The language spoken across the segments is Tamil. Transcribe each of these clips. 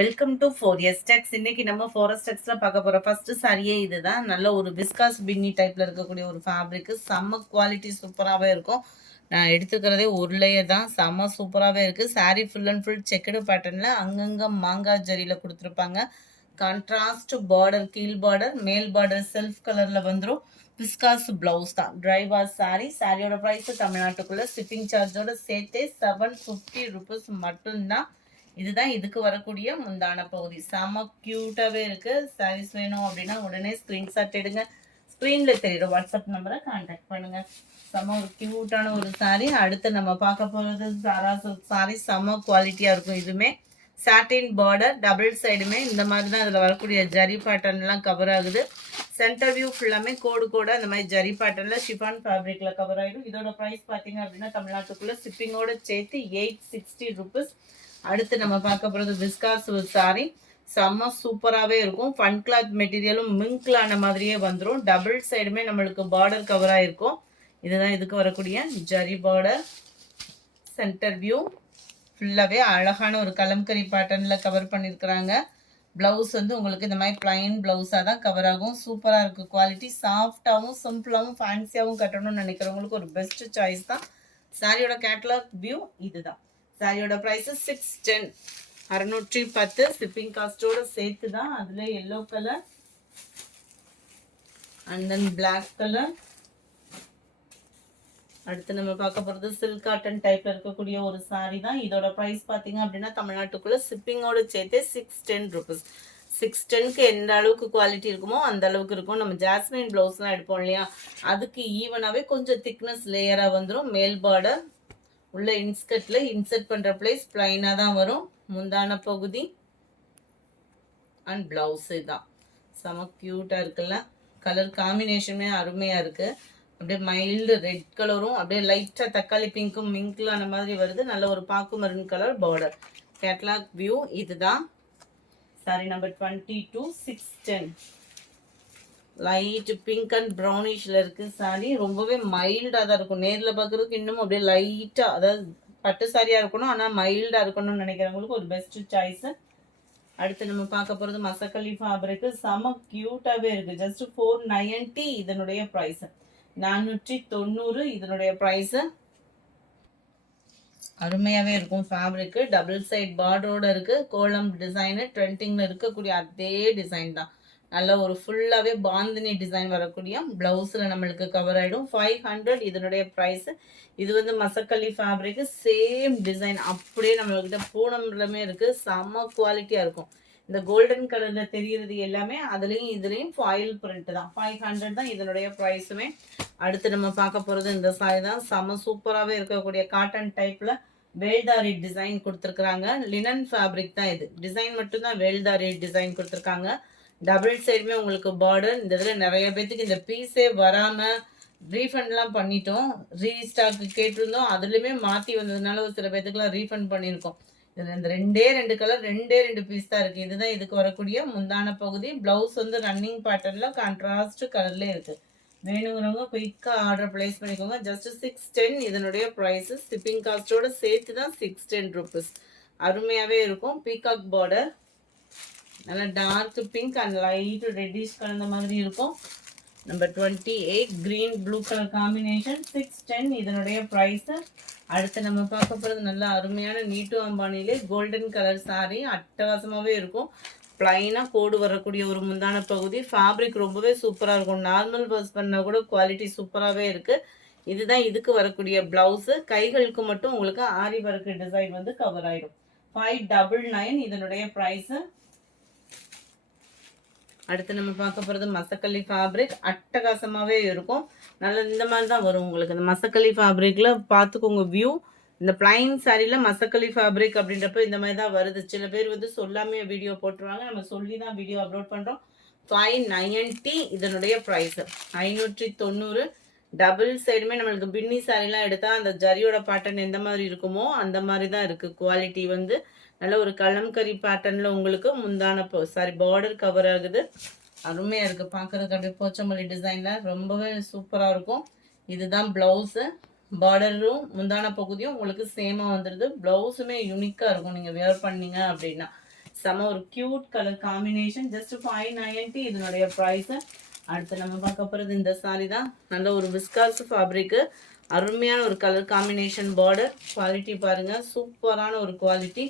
Welcome to 4S Tex. இன்னைக்கு நம்ம 4S Texல பார்க்க போற ஃபர்ஸ்ட் சாரியே இதுதான். நல்ல ஒரு விஸ்காஸ் பின்னி டைப்ல இருக்கக்கூடிய ஒரு ஃபேப்ரிக். செம்ம குவாலிட்டி சூப்பராகவே இருக்கும். நான் எடுத்துக்கிறதே ஒரு லேயர் தான். செம்ம சூப்பராகவே இருக்கு. Sari full and full checked பேட்டர்ன்ல அங்கங்க மாங்காய் ஜரியில கொடுத்துருப்பாங்க. கான்ட்ராஸ்ட் பார்டர், கீழ் பார்டர், மேல் பார்டர் செல்ஃப் கலர்ல வந்துடும். விஸ்காஸ் பிளவுஸ் தான். Dry wash sari. சாரியோட ப்ரைஸ் தமிழ்நாட்டுக்குள்ள ஷிப்பிங் சார்ஜோட சேர்த்தே 750 rupees மட்டும்தான். இதுதான் இதுக்கு வரக்கூடிய முந்தான பகுதி. செம கியூட்டாவே இருக்கு. சாரீஸ் வேணும் அப்படின்னா உடனே ஸ்கிரீன்ஷாட் எடுங்க. ஸ்கிரீன்ல தெரியுற வாட்ஸ்அப் நம்பரை கான்டாக்ட் பண்ணுங்க. செம ஒரு கியூட்டான ஒரு சாரீ. அடுத்து நம்ம பார்க்க போறது சாரா சில்க் சாரீ. செம குவாலிட்டியா இருக்கும். இதுமே சாட்டின் பார்டர், டபுள் சைடுமே இந்த மாதிரி தான் இதில் வரக்கூடிய ஜரி பேட்டர்ன்லாம் கவர் ஆகுது. சென்டர் வியூ ஃபுல்லாமே கோடு அந்த மாதிரி ஜரி பேட்டர்னில் ஷிஃபான் ஃபேப்ரிக்ல கவர் ஆகிடும். இதோட ப்ரைஸ் பார்த்தீங்க அப்படின்னா தமிழ்நாட்டுக்குள்ள ஷிப்பிங்கோட சேர்த்து 860 rupees. அடுத்து நம்ம பார்க்க போகிறது விஸ்காஸ் சாரி. செம்ம சூப்பராகவே இருக்கும். ஃபன் கிளாத் மெட்டீரியலும் மிங்க்ல ஆன மாதிரியே வந்துடும். டபுள் சைடுமே நம்மளுக்கு பார்டர் கவராக இருக்கும். இதுதான் இதுக்கு வரக்கூடிய ஜரி பார்டர். சென்டர் வியூ ஃபுல்லாகவே அழகான ஒரு கலம்கரி பேட்டர்னில் கவர் பண்ணியிருக்கிறாங்க. ப்ளவுஸ் வந்து உங்களுக்கு இந்த மாதிரி பிளைன் ப்ளவுஸாக தான் கவர் ஆகும். சூப்பராக இருக்குது. குவாலிட்டி சாஃப்டாகவும் சிம்பிளாகவும் ஃபேன்சியாகவும் கட்டணும்னு நினைக்கிறவங்களுக்கு ஒரு பெஸ்ட் சாய்ஸ் தான். சாரியோட கேட்லாக் வியூ இதுதான். சாரியோட ப்ரைஸ் 610, 610. ஷிப்பிங் காஸ்டோட சேர்த்து தான். அதில் yellow colour and then black colour. அடுத்து நம்ம பார்க்க போகிறது சில்க் காட்டன் டைப்ல இருக்கக்கூடிய ஒரு சாரி தான். இதோட ப்ரைஸ் பார்த்தீங்க அப்படின்னா தமிழ்நாட்டுக்குள்ள ஷிப்பிங்கோட சேர்த்து 610 rupees. 610க்கு எந்த அளவுக்கு குவாலிட்டி இருக்குமோ அந்த அளவுக்கு இருக்கும். நம்ம ஜாஸ்மின் ப்ளவுஸ்லாம் எடுப்போம் இல்லையா, அதுக்கு ஈவனாகவே கொஞ்சம் திக்னஸ் லேயராக வந்துடும். மேல் பார்டர் உள்ள இன்ஸ்கர்ட்ல இன்சர்ட் பண்ற பிளேஸ் பிளைனா தான் வரும். முந்தான பகுதி அண்ட் பிளவுஸ் தான். செம கியூட்டா இருக்குல்ல. கலர் காம்பினேஷனுமே அருமையா இருக்கு. அப்படியே மைல்டு ரெட் கலரும் அப்படியே லைட்டா தக்காளி பிங்க்கும் மிங்க்ல அந்த மாதிரி வருது. நல்ல ஒரு பாக்கு maroon colour border. Catalogue view இதுதான். Sari number 22, 610. Light pink and ப்ரௌனிஷ்ல இருக்கு சாரி. ரொம்பவே மைல்டா தான் இருக்கும். நேர்ல பாக்குறதுக்கு இன்னும் அப்படியே லைட்டா, அதாவது பட்டு சாரியா இருக்கணும் ஆனா மைல்டா இருக்கணும்னு நினைக்கிறவங்களுக்கு ஒரு பெஸ்ட் சாய்ஸ். அடுத்து நம்ம பார்க்க போறது மசக்கலி ஃபேப்ரிக். செம கியூட்டாவே இருக்கு. ஜஸ்ட் 490 இதனுடைய பிரைஸ். 490 இதனுடைய பிரைஸ். அருமையாவே இருக்கும் ஃபேப்ரிக். டபுள் சைட் பார்டரோட இருக்கு. கோலம் டிசைனு ட்ரெண்டிங்ல இருக்கக்கூடிய அதே டிசைன் தான். நல்ல ஒரு ஃபுல்லாகவே பாந்தினி டிசைன் வரக்கூடிய ப்ளவுஸில் நம்மளுக்கு கவர் ஆகிடும். 500 இதனுடைய ப்ரைஸ். இது வந்து மசக்கலி ஃபேப்ரிக். சேம் டிசைன் அப்படியே நம்மள்கிட்ட பூனம்லமே இருக்குது. செம்ம குவாலிட்டியாக இருக்கும். இந்த கோல்டன் கலரில் தெரிகிறது எல்லாமே அதுலேயும் இதுலேயும் ஃபாயில் பிரிண்ட் தான். 500 தான் இதனுடைய ப்ரைஸுமே. அடுத்து நம்ம பார்க்க போகிறது இந்த சாரி தான். செம்ம சூப்பராகவே இருக்கக்கூடிய காட்டன் டைப்பில் வேல்தாரி டிசைன் கொடுத்துருக்குறாங்க. லினன் ஃபேப்ரிக் தான் இது. டிசைன் மட்டும்தான் வேல்தாரி டிசைன் கொடுத்துருக்காங்க. டபுள் சைடுமே உங்களுக்கு பார்டர். இந்த இதில் நிறைய பேர்த்துக்கு இந்த பீஸே வராமல் ரீஃபண்ட்லாம் பண்ணிட்டோம். ரீஸ்டாக்கு கேட்டிருந்தோம். அதுலேயுமே மாற்றி வந்ததுனால ஒரு சில பேர்த்துக்குலாம் ரீஃபண்ட் பண்ணியிருக்கோம். இதில் இந்த ரெண்டு கலர், ரெண்டு பீஸ் தான் இருக்குது. இதுதான் இதுக்கு வரக்கூடிய முந்தான பகுதி. ப்ளவுஸ் வந்து ரன்னிங் பேட்டர்னில் கான்ட்ராஸ்ட் கலர்லேயே இருக்குது. வேணுங்கிறவங்க குயிக்காக ஆர்டர் பிளேஸ் பண்ணிக்கோங்க. ஜஸ்ட் 610 இதனுடைய ப்ரைஸு. ஷிப்பிங் காஸ்ட்டோட சேர்த்து தான் 610 rupees. அருமையாகவே இருக்கும். பீகாக் பார்டர், நல்ல dark pink and light reddish கலந்த மாதிரி இருக்கும். Number 28 green blue colour combination. 610 இதனுடைய ப்ரைஸ். அடுத்து நம்ம பார்க்க போகிறது நல்ல அருமையான நீட்டு அம்பானிலே கோல்டன் கலர் சாரி. அட்டகாசமாகவே இருக்கும். பிளைனாக கோடு வரக்கூடிய ஒரு முந்தான பகுதி. ஃபேப்ரிக் ரொம்பவே சூப்பராக இருக்கும். நார்மல் வாஷ் பண்ணால் கூட குவாலிட்டி சூப்பராகவே இருக்குது. இதுதான் இதுக்கு வரக்கூடிய ப்ளவுஸு. கைகளுக்கு மட்டும் உங்களுக்கு ஆரி ஒர்க் டிசைன் வந்து கவர் ஆகிடும். 599 இதனுடைய ப்ரைஸு. அடுத்து நம்ம பார்க்க போகிறது மசக்கல்லி ஃபேப்ரிக். அட்டகாசமாகவே இருக்கும். நல்ல இந்த மாதிரி தான் வரும் உங்களுக்கு. இந்த மசக்கல்லி ஃபேப்ரிக்கில் பார்த்துக்கோங்க வியூ. இந்த பிளைன் சாரியில் மசக்கல்லி ஃபேப்ரிக் அப்படின்றப்ப இந்த மாதிரி தான் வருது. சில பேர் வந்து சொல்லாமே வீடியோ போட்டுருவாங்க. நம்ம சொல்லி தான் வீடியோ அப்லோட் பண்ணுறோம். 590 இதனுடைய ப்ரைஸு. 590. டபுள் சைடுமே நம்மளுக்கு பின்னி சாரிலாம் எடுத்தால் அந்த ஜரியோட பேட்டர்ன் எந்த மாதிரி இருக்குமோ அந்த மாதிரி தான் இருக்குது. குவாலிட்டி வந்து நல்ல ஒரு கலம்கரி பேட்டர்னில் உங்களுக்கு முந்தான பார்டர் கவர் ஆகுது. அருமையாக இருக்குது. பார்க்குறதுக்கு அப்படியே போச்சமல்லி டிசைனில் ரொம்பவே சூப்பராக இருக்கும். இதுதான் ப்ளவுஸு. பார்டரும் முந்தான பகுதியும் உங்களுக்கு சேமாக வந்துடுது. ப்ளவுஸுமே யூனிக்காக இருக்கும் நீங்கள் வேர் பண்ணீங்க அப்படின்னா. செம ஒரு கியூட் கலர் காம்பினேஷன். ஜஸ்ட் 590 இதனுடைய ப்ரைஸ். அடுத்து நம்ம பார்க்க போகிறது இந்த சாரி தான். நல்ல ஒரு விஸ்காஸ் ஃபேப்ரிக்கு, அருமையான ஒரு கலர் காம்பினேஷன், பார்டர் குவாலிட்டி பாருங்கள், சூப்பரான ஒரு குவாலிட்டி.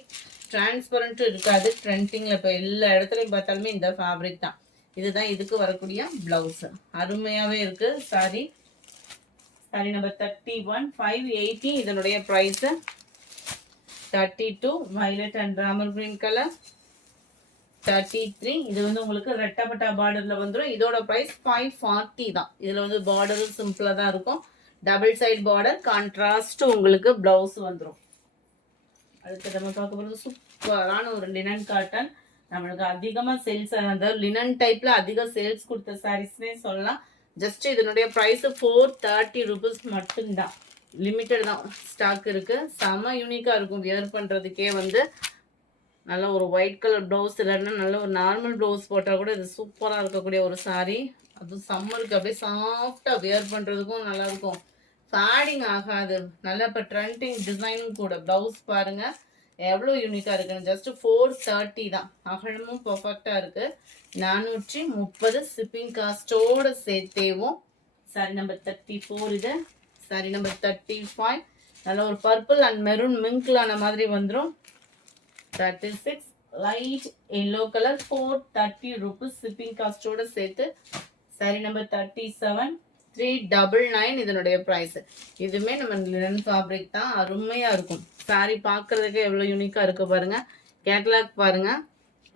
டிரான்ஸ்பரண்ட்டும் இருக்காது. ட்ரெண்டிங்கில் இப்போ எல்லா இடத்துலையும் பார்த்தாலுமே இந்த ஃபேப்ரிக் தான். இதுதான் இதுக்கு வரக்கூடிய ப்ளவுஸு. அருமையாகவே இருக்குது சாரி. சாரி நம்பர் 31, 580 இதனுடைய price. 32 violet and Ramar green colour. 33 இது வந்து உங்களுக்கு ரெட்டப்பட்டா பார்டர்ல வந்துடும். இதோட ப்ரைஸ் 540 தான். இதில் வந்து பார்டரும் சிம்பிளாக தான் இருக்கும். டபுள் சைட் பார்டர், கான்ட்ராஸ்ட் உங்களுக்கு ப்ளவுஸ் வந்துடும். அடுத்து நம்ம பார்க்க போகிறது சூப்பரான ஒரு லினன் காட்டன். நம்மளுக்கு அதிகமாக சேல்ஸ் ஆனது லினன் டைப்ல அதிக சேல்ஸ் கொடுத்த சாரீஸ்னே சொல்லலாம். ஜஸ்ட் இதனுடைய ப்ரைஸ் 430 ருபீஸ் மட்டும்தான். லிமிட்டட் தான் ஸ்டாக் இருக்கு. செம யூனிக்காக இருக்கும். வியர் பண்ணுறதுக்கே வந்து நல்ல ஒரு ஒயிட் கலர் ப்ளவுஸ் இல்லைன்னா நல்ல ஒரு நார்மல் ப்ளவுஸ் போட்டால் கூட இது சூப்பராக இருக்கக்கூடிய ஒரு சாரீ. அதுவும் சம்மருக்கு அப்படியே சாஃப்டாக வியர் பண்ணுறதுக்கும் நல்லாயிருக்கும். ஃபேடிங் ஆகாது. நல்லா இப்போ ட்ரெண்டிங் டிசைனும் கூட. ப்ளவுஸ் பாருங்கள் எவ்வளோ யூனிக்காக இருக்குன்னு. ஜஸ்ட் 430 தான். அகலமும் பர்ஃபெக்டாக இருக்குது. 430 ஷிப்பிங் காஸ்ட்டோடு சேர்த்தேவும். சாரி நம்பர் 34 இது. சாரி நம்பர் 35 நல்ல ஒரு பர்பிள் அண்ட் மெரூன் மிங்க்லான மாதிரி வந்துடும். 36 light yellow colour, 430 rupees shipping காஸ்ட்டோடு சேர்த்து. சாரி நம்பர் 37, 399 இதனுடைய ப்ரைஸ். இதுவுமே நம்ம லினன் ஃபேப்ரிக் தான். அருமையாக இருக்கும். சாரி பார்க்குறதுக்கு எவ்வளோ யூனிக்காக இருக்குது பாருங்கள். கேட்லாக் பாருங்கள்.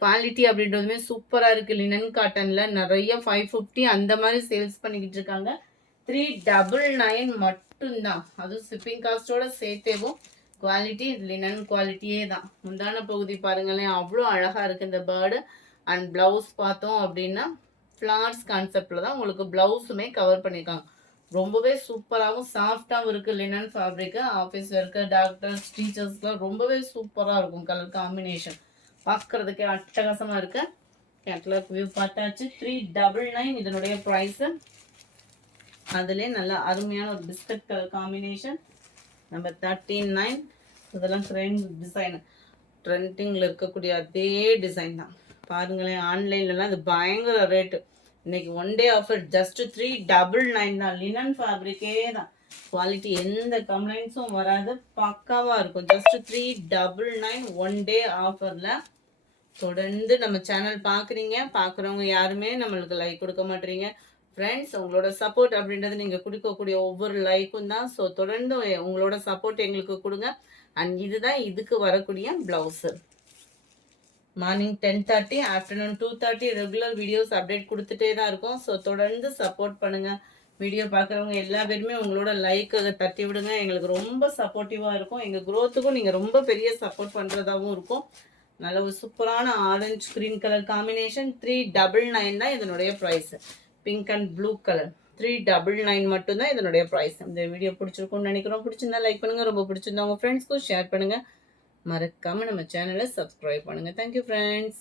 குவாலிட்டி அப்படின்றதுமே சூப்பராக இருக்குது. லினன் காட்டனில் நிறைய 550 அந்த மாதிரி சேல்ஸ் பண்ணிக்கிட்டு இருக்காங்க. 399 மட்டும்தான். அதுவும் ஷிப்பிங் காஸ்ட்டோட சேர்த்தேவும். குவாலிட்டி லினன் குவாலிட்டியே தான். முந்தான பகுதி பாருங்களேன் அவ்வளோ அழகாக இருக்குது. இந்த பேர்டு அண்ட் ப்ளவுஸ் பார்த்தோம் அப்படின்னா ஃப்ளார்ஸ் கான்செப்டில் தான் உங்களுக்கு ப்ளவுஸுமே கவர் பண்ணியிருக்காங்க. ரொம்பவே சூப்பராகவும் சாஃப்டாகவும் இருக்குது linen fabric. Office work, doctors, டீச்சர்ஸ்க்குலாம் ரொம்பவே சூப்பராக இருக்கும். கலர் காம்பினேஷன் பார்க்குறதுக்கே அட்டகாசமாக இருக்குது. கேட்லாக் வியூ பார்த்தாச்சு. 399 இதனுடைய ப்ரைஸு. அதுலேயே நல்லா அருமையான ஒரு பிஸ்கட் கலர் காம்பினேஷன். நம்பர் 39 இதெல்லாம் ட்ரெண்ட் டிசைன். ட்ரெண்டிங்கில் இருக்கக்கூடிய அதே டிசைன் தான். பாருங்களேன் ஆன்லைன்லலாம் இது பயங்கர ரேட்டு. இன்னைக்கு ஒன் டே ஆஃபர் ஜஸ்ட் 399 தான். லினன் ஃபேப்ரிக்கே தான். குவாலிட்டி எந்த கம்ப்ளைண்ட்ஸும் வராது. பக்காவாக இருக்கும். ஜஸ்ட் 399 ஒன் டே ஆஃபரில். தொடர்ந்து நம்ம சேனல் பார்க்குறீங்க. பார்க்குறவங்க யாருமே நம்மளுக்கு லைக் கொடுக்க மாட்டேறீங்க. ஃப்ரெண்ட்ஸ் உங்களோட சப்போர்ட் அப்படின்றது நீங்கள் கொடுக்கக்கூடிய ஒவ்வொரு லைக்கும் தான். ஸோ தொடர்ந்து உங்களோட சப்போர்ட் எங்களுக்கு கொடுங்க. அண்ட் இதுதான் இதுக்கு வரக்கூடிய blouse. Morning 10:30, afternoon 2:30 regular videos update கொடுத்துட்டே தான் இருக்கும். ஸோ தொடர்ந்து சப்போர்ட் பண்ணுங்கள். வீடியோ பார்க்குறவங்க எல்லா பேருமே உங்களோட லைக்கை தட்டி விடுங்க. எங்களுக்கு ரொம்ப சப்போர்ட்டிவாக இருக்கும். எங்கள் க்ரோத்துக்கும் நீங்கள் ரொம்ப பெரிய சப்போர்ட் பண்ணுறதாகவும் இருக்கும். நல்ல ஒரு சூப்பரான ஆரஞ்சு க்ரீன் கலர் காம்பினேஷன். 399 தான் இதனுடைய price. Pink and blue colour 399 மட்டும்தான் இதனுடைய ப்ரைஸ். இந்த வீடியோ பிடிச்சிருக்கும்னு நினைக்கிறோம். பிடிச்சிருந்தா லைக் பண்ணுங்கள். ரொம்ப பிடிச்சிருந்தா உங்கள் ஃப்ரெண்ட்ஸ்க்கும் ஷேர் பண்ணுங்கள். மறக்காமல் நம்ம சேனலை சப்ஸ்கிரைப் பண்ணுங்கள். Thank you friends.